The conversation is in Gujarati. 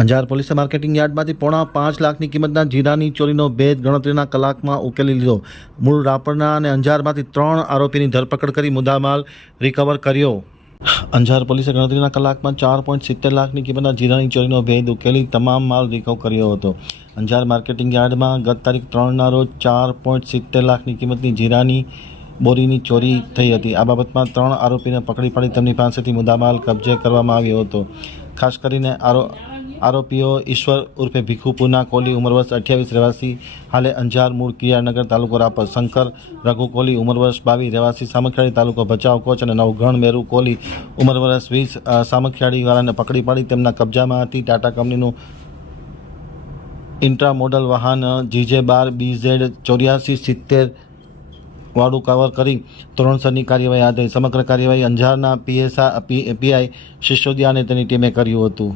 અંજાર પોલીસે માર્કેટિંગ યાર્ડમાંથી પોણા પાંચ લાખની કિંમતના જીરાની ચોરીનો ભેદ ગણતરીના કલાકમાં ઉકેલી લીધો. મૂળ રાપરના અને અંજારમાંથી ત્રણ આરોપીની ધરપકડ કરી મુદ્દામાલ રિકવર કર્યો. અંજાર પોલીસે ગણતરીના કલાકમાં ચાર પોઈન્ટ સિત્તેર લાખની કિંમતના જીરાની ચોરીનો ભેદ ઉકેલી તમામ માલ રિકવ કર્યો હતો. અંજાર માર્કેટિંગ યાર્ડમાં ગત તારીખ ત્રણના રોજ ચાર પોઈન્ટ સિત્તેર લાખની કિંમતની જીરાની બોરીની ચોરી થઈ હતી. આ બાબતમાં ત્રણ આરોપીને પકડી પાડી તેમની પાસેથી મુદ્દામાલ કબજે કરવામાં આવ્યો હતો. ખાસ કરીને આરો આરોપીઓ ઈશ્વર ઉર્ફે ભીખુ પુના, કોલી ઉંમર વર્ષ અઠ્યાવીસ રહેવાસી, હાલે અંજાર મૂળ કિયાનગર તાલુકો રાપર, શંકર રઘુ કોલી ઉંમર વર્ષ બાવીસ રહેવાસી, સામખિયાળી તાલુકો ભચાઉ કોચ અને નવઘણ મેરુ કોલી ઉંમર વર્ષ વીસ સામખિયાળીવાળાને પકડી પાડી તેમના કબજામાં હતી. ટાટા કંપનીનું ઇન્ટ્રા મોડલ વાહન જીજે બાર બીઝેડ ચોર્યાસી સિત્તેર વાળું કવર કરી ધોરણસરની કાર્યવાહી હાથ ધરી. સમગ્ર કાર્યવાહી અંજારના પીએસઆ પીઆઈ સિસોદિયા અને તેની ટીમે કર્યું હતું.